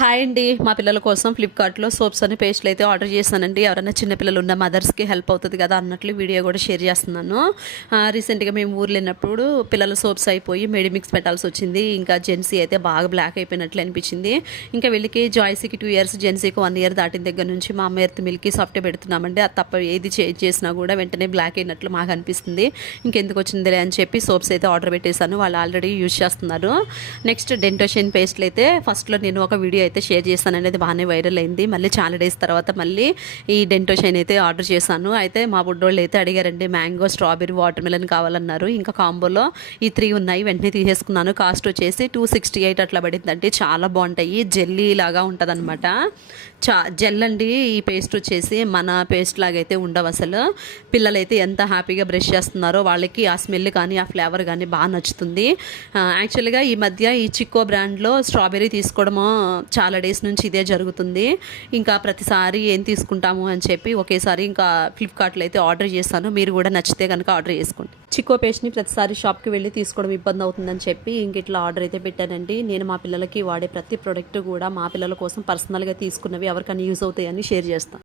Hi అండి, మా పిల్లల కోసం ఫ్లిప్కార్ట్లో సోప్స్ అని పేస్ట్లు అయితే ఆర్డర్ చేశానండి. ఎవరైనా చిన్నపిల్లలు ఉన్న మదర్స్కి హెల్ప్ అవుతుంది కదా అన్నట్లు వీడియో కూడా షేర్ చేస్తున్నాను. రీసెంట్గా మేము ఊర్లో వెళ్ళినప్పుడు పిల్లల సోప్స్ అయిపోయి మెడిమిక్స్ పెట్టాల్సి వచ్చింది. ఇంకా జెన్సీ అయితే బాగా బ్లాక్ అయిపోయినట్లు అనిపించింది. ఇంకా వీళ్ళకి జాయ్సీకి 2 years, జెన్సీకి 1 year దాటిన దగ్గర నుంచి మా అమ్మ ఎర్త్ మిల్క్కి సాఫ్ట్వేర్ పెడుతున్నామండి. అది తప్ప ఏది చేంజ్ చేసినా కూడా వెంటనే బ్లాక్ అయినట్లు మాకు అనిపిస్తుంది. ఇంకెందుకు వచ్చిందిలే అని చెప్పి సోప్స్ అయితే ఆర్డర్ పెట్టేశాను. వాళ్ళు ఆల్రెడీ యూజ్ చేస్తున్నారు. నెక్స్ట్ డెంటోషిన్ పేస్ట్లు అయితే ఫస్ట్లో నేను ఒక వీడియో అయితే షేర్ చేశాను అనేది బాగానే వైరల్ అయింది. మళ్ళీ చాలా డేస్ తర్వాత మళ్ళీ ఈ డెంటోషైన్ అయితే ఆర్డర్ చేశాను. అయితే మా బుడ్డోళ్ళు అయితే అడిగారండి, మ్యాంగో, స్ట్రాబెర్రీ, వాటర్ మెలన్ కావాలన్నారు. ఇంకా కాంబోలో ఈ 3 ఉన్నాయి, వెంటనే తీసేసుకున్నాను. కాస్ట్ వచ్చేసి 268 అట్లా పడిందండి. చాలా బాగుంటాయి, జెల్లీ లాగా ఉంటుంది అనమాట. జెల్ అండి. ఈ పేస్ట్ వచ్చేసి మన పేస్ట్ లాగా అయితే ఉండవు అసలు. పిల్లలైతే ఎంత హ్యాపీగా బ్రష్ చేస్తున్నారో వాళ్ళకి ఆ స్మెల్ కానీ ఆ ఫ్లేవర్ కానీ బాగా నచ్చుతుంది. యాక్చువల్గా ఈ మధ్య ఈ చిక్కో బ్రాండ్లో స్ట్రాబెర్రీ తీసుకోవడము చాలా డేస్ నుంచి ఇదే జరుగుతుంది. ఇంకా ప్రతిసారి ఏం తీసుకుంటాము అని చెప్పి ఒకేసారి ఇంకా ఫ్లిప్కార్ట్లో అయితే ఆర్డర్ చేస్తాను. మీరు కూడా నచ్చితే కనుక ఆర్డర్ చేసుకోండి. చిక్కో పేస్ట్ని ప్రతిసారి షాప్కి వెళ్ళి తీసుకోవడం ఇబ్బంది అవుతుందని చెప్పి ఇంక ఇట్లా ఆర్డర్ అయితే పెట్టానండి. నేను మా పిల్లలకి వాడే ప్రతి ప్రోడక్ట్ కూడా మా పిల్లల కోసం పర్సనల్గా తీసుకున్నవి ఎవరికైనా యూజ్ అవుతాయని షేర్ చేస్తాను.